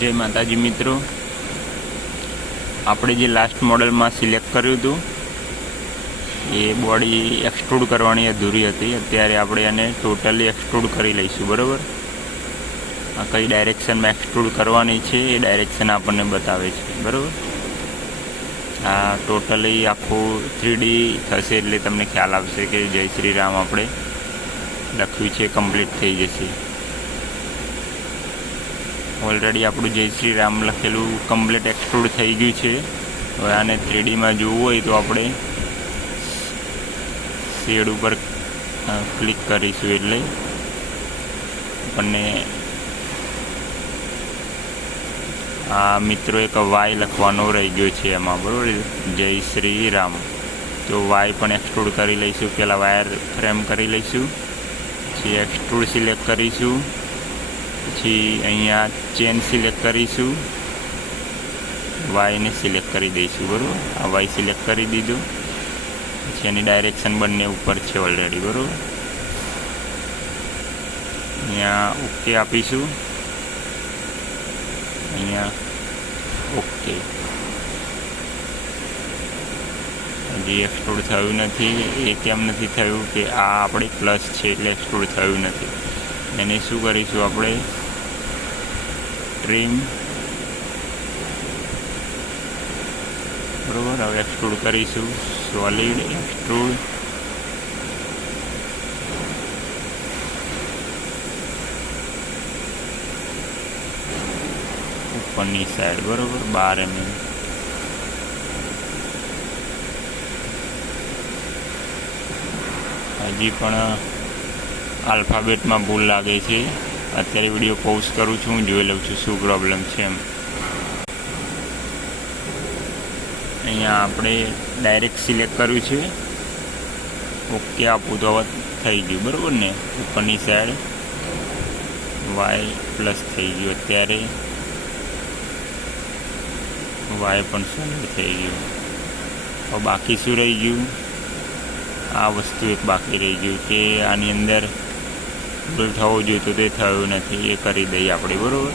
જય માતાજી મિત્રો, આપણે જે લાસ્ટ મોડેલમાં સિલેક્ટ કર્યું હતું એ બોડી એક્સટ્રુડ કરવાની અધૂરી હતી. અત્યારે આપણે એને ટોટલી એક્સટ્રુડ કરી લઈશું. બરાબર, આ કઈ ડાયરેક્શનમાં એક્સટ્રુડ કરવાની છે એ ડાયરેક્શન આપણને બતાવે છે. બરાબર, આ ટોટલી આખું 3D થશે એટલે તમને ખ્યાલ આવશે કે જય શ્રી રામ આપણે લખ્યું છે કમ્પ્લીટ થઈ જશે. ઓલરેડી આપણું જય શ્રી રામ લખેલું કમ્પ્લીટ એક્સટ્રુડ થઈ ગયું છે. હવે આને 3Dમાં જોવું હોય તો આપણે શેડ ઉપર ક્લિક કરીશું એટલે આપણને આ મિત્રો એક વાય લખવાનો રહી ગયો છે એમાં. બરાબર, જય શ્રી રામ. તો વાય પણ એક્સટ્રુડ કરી લઈશું. પહેલાં વાયર ફ્રેમ કરી લઈશું, પછી એક્સટ્રુડ સિલેક્ટ કરીશું, પછી અહીંયા ચેન સિલેક્ટ કરીશું, વાયને સિલેક્ટ કરી દઈશું. બરાબર, આ વાય સિલેક્ટ કરી દીધું. પછી એની ડાયરેક્શન બંને ઉપર છે ઓલરેડી. બરાબર, અહીંયા ઓકે આપીશું, અહીંયા ઓકે. હજી એક્સટ્રુડ થયું નથી. એ કેમ નથી થયું કે આ આપણે પ્લસ છે એટલે એક્સટ્રુડ થયું નથી. એને શું કરીશું આપણે ટ્રીમ. બરાબર, હવે એક્સટ્રુડ કરીશું સોલિડ એક્સટ્રુડ. ઉપરની સાઈડ. બરાબર, 12 mm. હજી પણ આલ્ફાબેટમાં ભૂલ લાગે છે. અત્યારે વિડીયો પોઝ કરું છું, હું જોઈ લઉં છું શું પ્રોબ્લેમ છે એમ. અહીંયા આપણે ડાયરેક્ટ સિલેક્ટ કર્યું છે, ઓકે આપું તો હવે થઈ ગયું. બરાબર ને, ઉપરની સાઈડ વાય પ્લસ થઈ ગયું. અત્યારે વાય પણ સોલિડ થઈ ગયું. હવે બાકી શું રહી ગયું? આ વસ્તુ એક બાકી રહી ગયું કે આની અંદર ભૂલ થવો જોઈએ તો તે થયું નથી. એ કરી દઈએ આપણે. બરાબર,